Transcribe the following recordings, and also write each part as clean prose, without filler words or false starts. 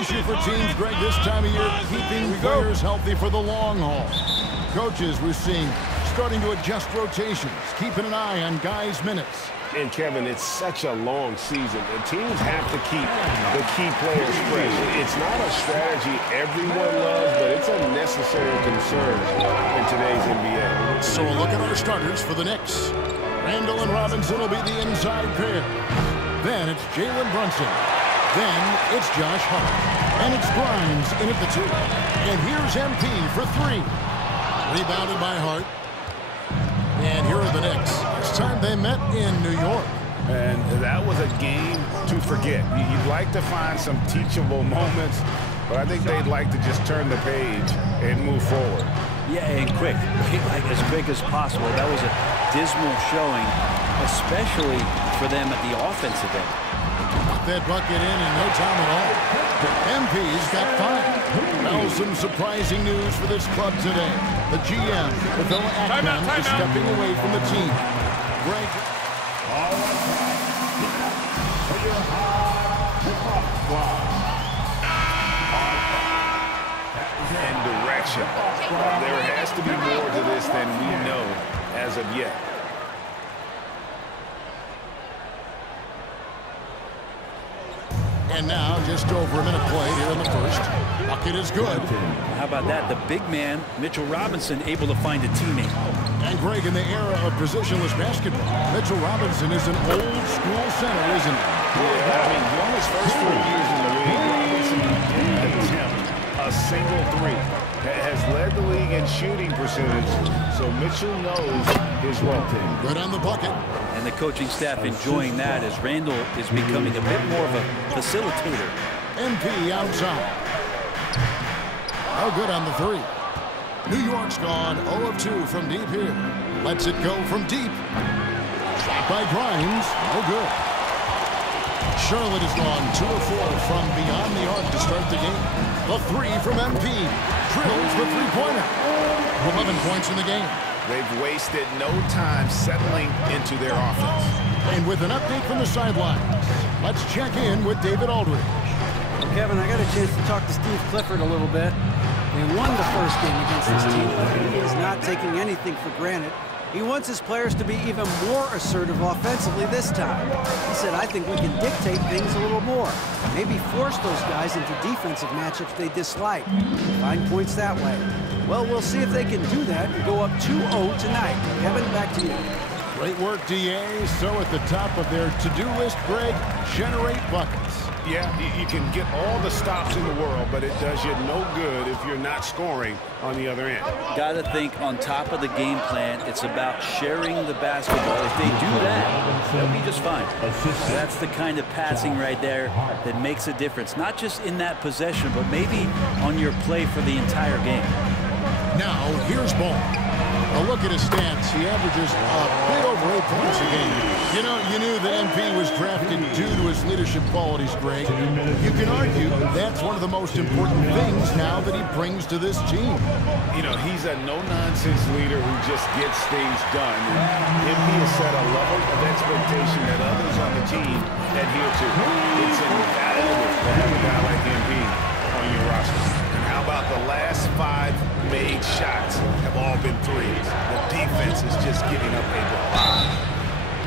issue for teams, Greg, this time of year, keeping players healthy for the long haul. Coaches, we're seeing, starting to adjust rotations, keeping an eye on guys' minutes. And, Kevin, it's such a long season. The teams have to keep the key players fresh. It's not a strategy everyone loves, but it's a necessary concern in today's NBA. So a look at our starters for the Knicks. Randall and Robinson will be the inside pair. Then it's Jalen Brunson. Then it's Josh Hart. And it's Grimes in at the 2. And here's MP for 3. Rebounded by Hart. And here are the Knicks. This time they met in New York. And that was a game to forget. You'd like to find some teachable moments, but I think they'd like to just turn the page and move forward. Yeah, and quick. Like as quick as possible. That was a dismal showing, especially for them at the offensive end. Got that bucket in no time at all. MP's got 5. Now some surprising news for this club today. The GM, Bill Ackman, is stepping away from the team. Greg. And direction. There has to be more to this than we know as of yet. And now, just over a minute played here in the first. Bucket is good. How about that? The big man, Mitchell Robinson, able to find a teammate. And Greg, in the era of positionless basketball, Mitchell Robinson is an old-school center, isn't he? Yeah, I mean, won his first 4 years in the league. Robinson didn't attempt a single 3. Has led the league in shooting percentage, so Mitchell knows his role. Good on the bucket. And the coaching staff enjoying that as Randall is becoming a bit more of a facilitator. MP outside. Oh, good on the 3. New York's gone 0 of 2 from deep here. Lets it go from deep. Shot by Grimes. No good. Charlotte has gone 2 of 4 from beyond the arc to start the game. The 3 from MP. Drills the three-pointer. 11 points in the game. They've wasted no time settling into their offense. And with an update from the sidelines, let's check in with David Aldridge. Well, Kevin, I got a chance to talk to Steve Clifford a little bit. They won the first game against this team, but he is not taking anything for granted. He wants his players to be even more assertive offensively this time. He said, I think we can dictate things a little more. Maybe force those guys into defensive matchups they dislike. Find points that way. Well, we'll see if they can do that and go up 2-0 tonight. Kevin, back to you. Great work, DA. So at the top of their to-do list, Greg, generate buckets. Yeah, you can get all the stops in the world, but it does you no good if you're not scoring on the other end. Got to think on top of the game plan, it's about sharing the basketball. If they do that, they'll be just fine. That's the kind of passing right there that makes a difference, not just in that possession, but maybe on your play for the entire game. Now, here's Ball. A look at his stats. He averages a bit over 8 points a game. You know, you knew that MP was drafted due to his leadership qualities, Greg. You can argue that's one of the most important things now that he brings to this team. You know, he's a no-nonsense leader who just gets things done. And MP has set a level of expectation that others on the team adhere to. It's invaluable to have a guy like MP on your roster. And how about the last 5 made shots have all been threes? The defense is just giving up a lot.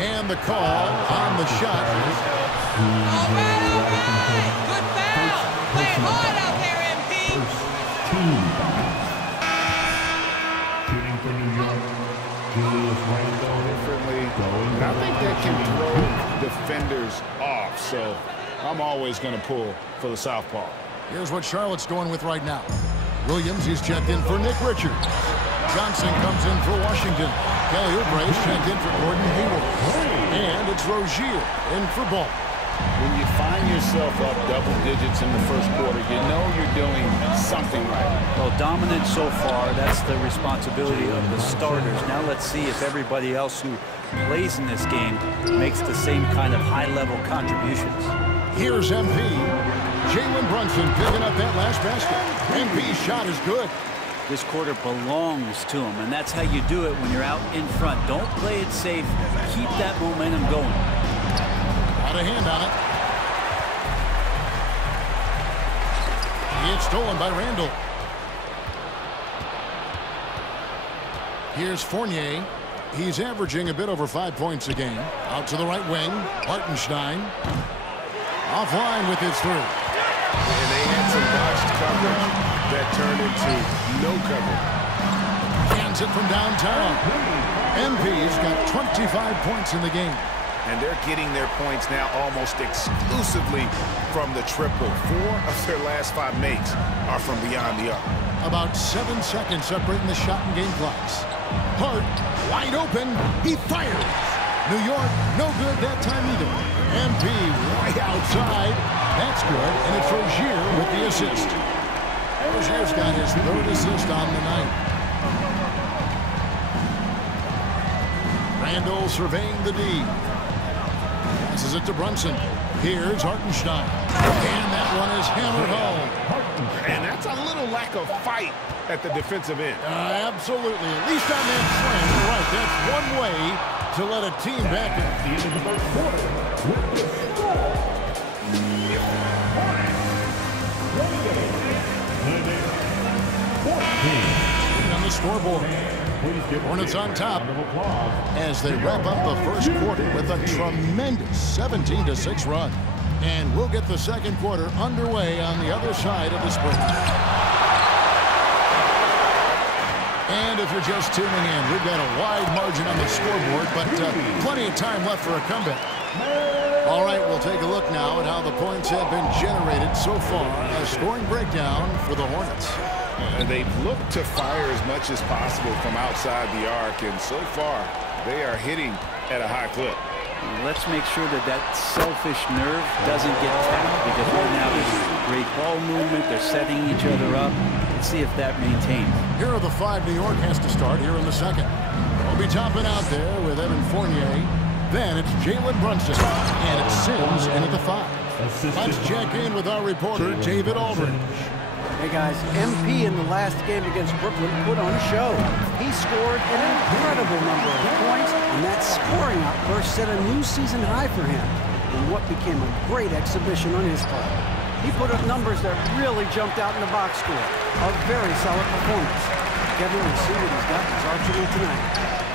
And the call on the shot. All right, good foul. Play hard out there, MP. And I think that can throw defenders off, so I'm always going to pull for the southpaw. Here's what Charlotte's going with right now. Williams, he's checked in for Nick Richards. Johnson comes in for Washington. Kelly Oubre's checked in for Gordon Hayward. And it's Rozier in for Ball. When you find yourself up double digits in the first quarter, you know you're doing something right. Well, dominant so far, that's the responsibility of the starters. Now let's see if everybody else who plays in this game makes the same kind of high-level contributions. Here's MP. Jalen Brunson picking up that last basket. MP's shot is good. This quarter belongs to him, and that's how you do it when you're out in front. Don't play it safe. Keep that momentum going. Got a hand on it. It's stolen by Randall. Here's Fournier. He's averaging a bit over 5 points a game. Out to the right wing. Hartenstein. Offline with his three. And they had some botched coverage that turned into no coverage. Hands it from downtown. MP's got 25 points in the game. And they're getting their points now almost exclusively from the triple. 4 of their last 5 makes are from beyond the arc. About 7 seconds separating the shot and game clocks. Hart, wide open, he fires. New York, no good that time either. MP right outside. That's good, and it's Rozier with the assist. Rozier's got his 3rd assist on the night. Randall surveying the D. Passes it to Brunson. Here's Hartenstein. And that one is hammered home. And that's a little lack of fight at the defensive end. Absolutely. At least on that frame. You're right. That's one way to let a team back at the end of the first quarter. On the scoreboard. Hornets on top as they wrap up the first quarter with a tremendous 17-6 run. And we'll get the second quarter underway on the other side of the spring. And if you're just tuning in, we've got a wide margin on the scoreboard, but plenty of time left for a comeback. All right, we'll take a look now at how the points have been generated so far. A scoring breakdown for the Hornets. And they've looked to fire as much as possible from outside the arc, and so far they are hitting at a high clip. Let's make sure that that selfish nerve doesn't get tapped, because right now there's great ball movement. They're setting each other up. Let's see if that maintains. Here are the 5 New York has to start here in the second. We'll be topping out there with Evan Fournier. Then it's Jalen Brunson, and it's Sims in at the 5. Let's check in with our reporter, David Aldridge. Hey guys, MP in the last game against Brooklyn put on a show. He scored an incredible number of points, and that scoring outburst set a new season high for him in what became a great exhibition on his part. He put up numbers that really jumped out in the box score. A very solid performance. Kevin, we'll see what he's got in his arsenal tonight.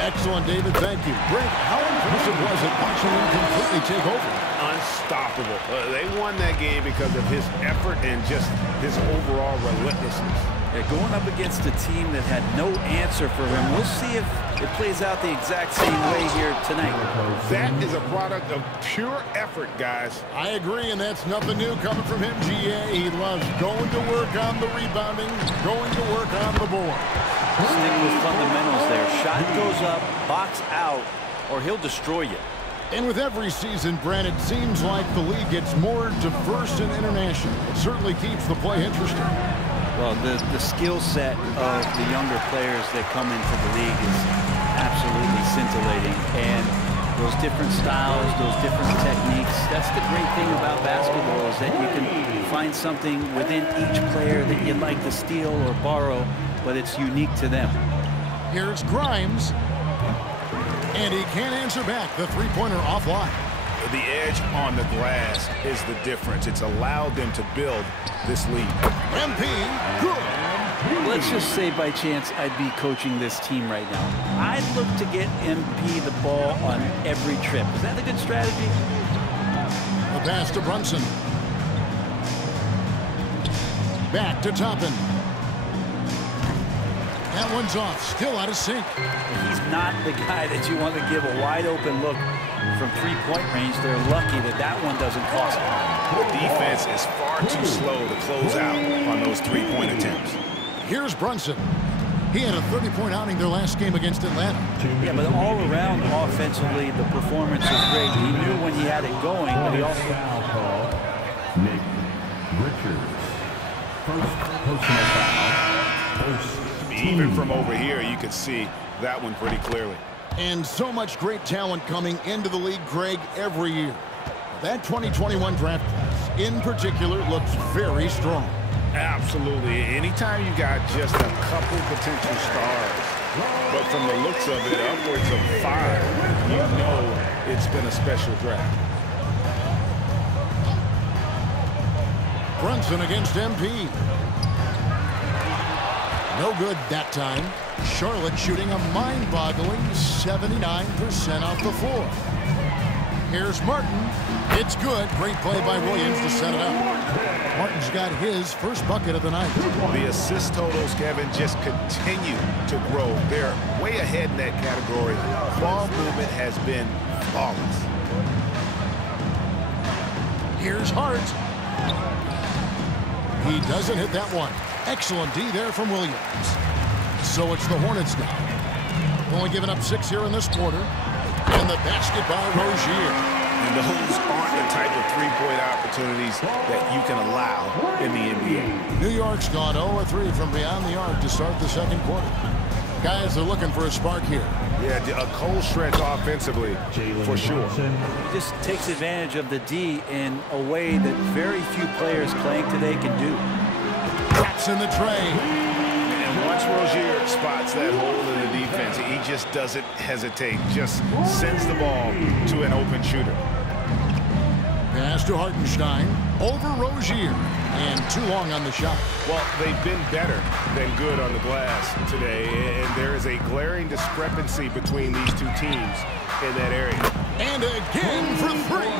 Excellent, David. Thank you. Greg, how impressive was it watching him completely take over? Unstoppable. They won that game because of his effort and just his overall relentlessness. Yeah, going up against a team that had no answer for him. We'll see if it plays out the exact same way here tonight. That is a product of pure effort, guys. I agree, and that's nothing new coming from him, GA. He loves going to work on the rebounding, going to work on the board. Stick with fundamentals there. Shot goes up, box out, or he'll destroy you. And with every season, Brent, it seems like the league gets more diverse and international. It certainly keeps the play interesting. Well, the skill set of the younger players that come into the league is absolutely scintillating. And those different styles, those different techniques, that's the great thing about basketball, is that you can find something within each player that you'd like to steal or borrow, but it's unique to them. Here's Grimes. And he can't answer back. The three-pointer offline. The edge on the glass is the difference. It's allowed them to build this lead. MP, good. Let's just say by chance I'd be coaching this team right now. I'd look to get MP the ball on every trip. Is that a good strategy? The pass to Brunson. Back to Toppin. That one's off, still out of sync. He's not the guy that you want to give a wide open look from three-point range. They're lucky that that one doesn't cost them. The defense is far too slow to close out on those three-point attempts. Here's Brunson. He had a 30-point outing their last game against Atlanta. Yeah, but all around offensively, the performance was great. He knew when he had it going, but he also... Nick Richards. First personal foul. Even from over here, you could see that one pretty clearly. And so much great talent coming into the league, Greg, every year. That 2021 draft class, in particular, looks very strong. Absolutely. Anytime you got just a couple potential stars, but from the looks of it, upwards of 5, you know it's been a special draft. Brunson against MP. No good that time. Charlotte shooting a mind-boggling 79% off the floor. Here's Martin. It's good. Great play by Williams to set it up. Martin's got his first bucket of the night. The assist totals, Kevin, just continue to grow. They're way ahead in that category. Ball movement has been flawless. Here's Hart. He doesn't hit that one. Excellent D there from Williams. So it's the Hornets now. Only giving up 6 here in this quarter. And the basket by Rozier. And those aren't the type of three-point opportunities that you can allow in the NBA. New York's gone 0-3 from beyond the arc to start the second quarter. Guys are looking for a spark here. Yeah, a cold stretch offensively, for sure. He just takes advantage of the D in a way that very few players playing today can do. Drops in the tray. And once Rozier spots that hole in the defense, he just doesn't hesitate. Just sends the ball to an open shooter. Pass to Hartenstein. Over Rozier. And too long on the shot. Well, they've been better than good on the glass today, and there is a glaring discrepancy between these two teams in that area. And again for three.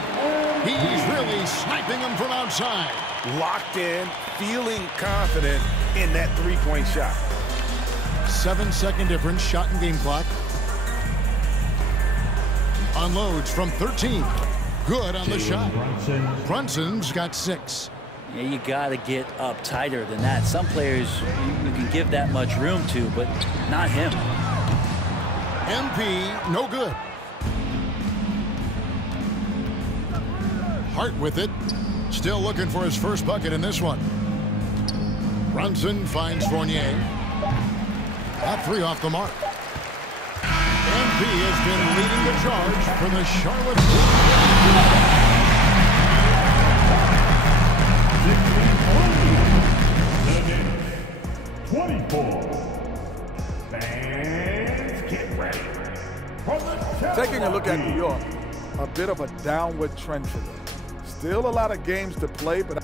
He's really sniping them from outside. Locked in, feeling confident in that three-point shot. 7-second difference, shot and game clock. Unloads from 13. Good on the shot. Brunson's got 6. Yeah, you got to get up tighter than that. Some players you can give that much room to, but not him. MP, no good. Hart with it. Still looking for his first bucket in this one. Brunson finds Fournier. That three off the mark. MP has been leading the charge for the Charlotte. 24. Fans, get ready. Taking a look at New York, a bit of a downward trend for them. Still a lot of games to play, but...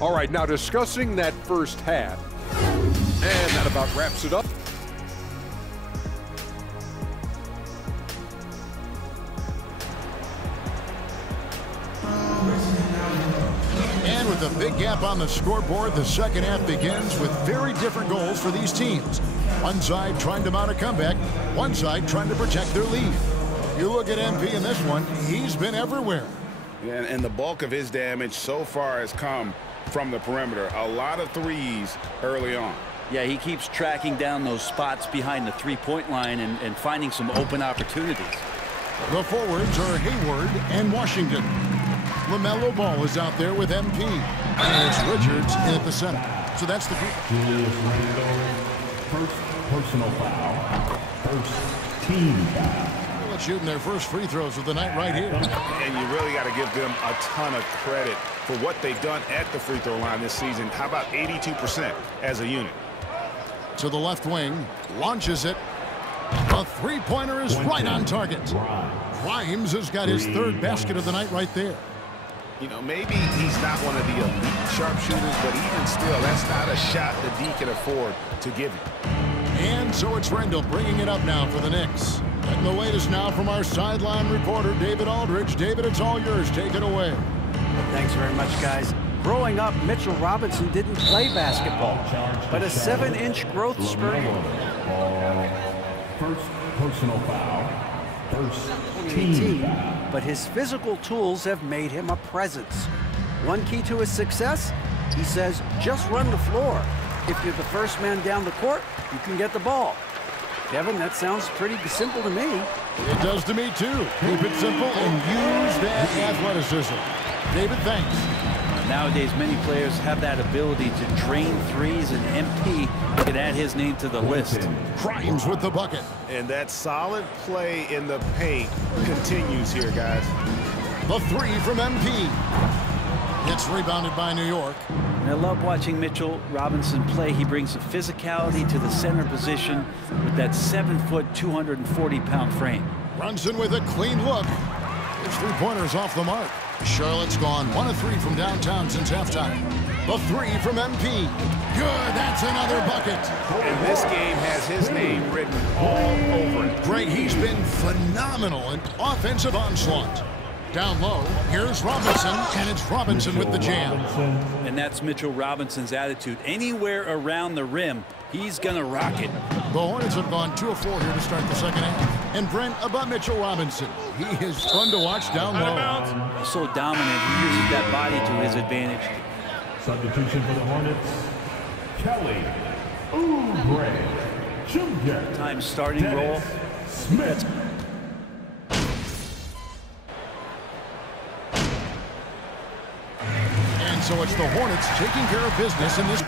All right, now discussing that first half. And that about wraps it up. And with a big gap on the scoreboard, the second half begins with very different goals for these teams. One side trying to mount a comeback, one side trying to protect their lead. You look at MP in this one, he's been everywhere. Yeah, and the bulk of his damage so far has come from the perimeter. A lot of threes early on. Yeah, he keeps tracking down those spots behind the three-point line and finding some open opportunities. The forwards are Hayward and Washington. LaMelo Ball is out there with MP. And it's Richards in at the center. So that's the group. Julius Randle, first personal foul, first team foul. Shooting their first free throws of the night right here. And you really got to give them a ton of credit for what they've done at the free throw line this season. How about 82% as a unit? To the left wing, launches it. A three-pointer is right on target. Grimes has got his third basket of the night right there. You know, maybe he's not one of the elite sharpshooters, but even still, that's not a shot that D can afford to give him. And so it's Randle bringing it up now for the Knicks. And the latest now from our sideline reporter, David Aldridge. David, it's all yours. Take it away. Thanks very much, guys. Growing up, Mitchell Robinson didn't play basketball, but a 7-inch growth spurt. First personal foul, first team foul. But his physical tools have made him a presence. One key to his success, he says, just run the floor. If you're the first man down the court, you can get the ball. Kevin, that sounds pretty simple to me. It does to me, too. Keep it simple and use that athleticism. David, thanks. Nowadays, many players have that ability to drain threes, and MP can add his name to the list. Grimes with the bucket. And that solid play in the paint continues here, guys. The three from MP. It's rebounded by New York. And I love watching Mitchell Robinson play. He brings a physicality to the center position with that 7-foot, 240-pound frame. Brunson with a clean look. His three-pointer's off the mark. Charlotte's gone 1 of 3 from downtown since halftime. The 3 from MP. Good, that's another bucket. And this game has his name written all over it. Greg, he's been phenomenal in offensive onslaught. Down low, here's Robinson, and it's Robinson with the jam. And that's Mitchell Robinson's attitude. Anywhere around the rim, he's going to rock it. The Hornets have gone 2 of 4 here to start the second half. And Brent, about Mitchell Robinson. He is fun to watch down low. He's so dominant, he uses that body to his advantage. Substitution for the Hornets, Kelly Oubre Jr. Time starting roll. Smith. And so it's the Hornets taking care of business in this.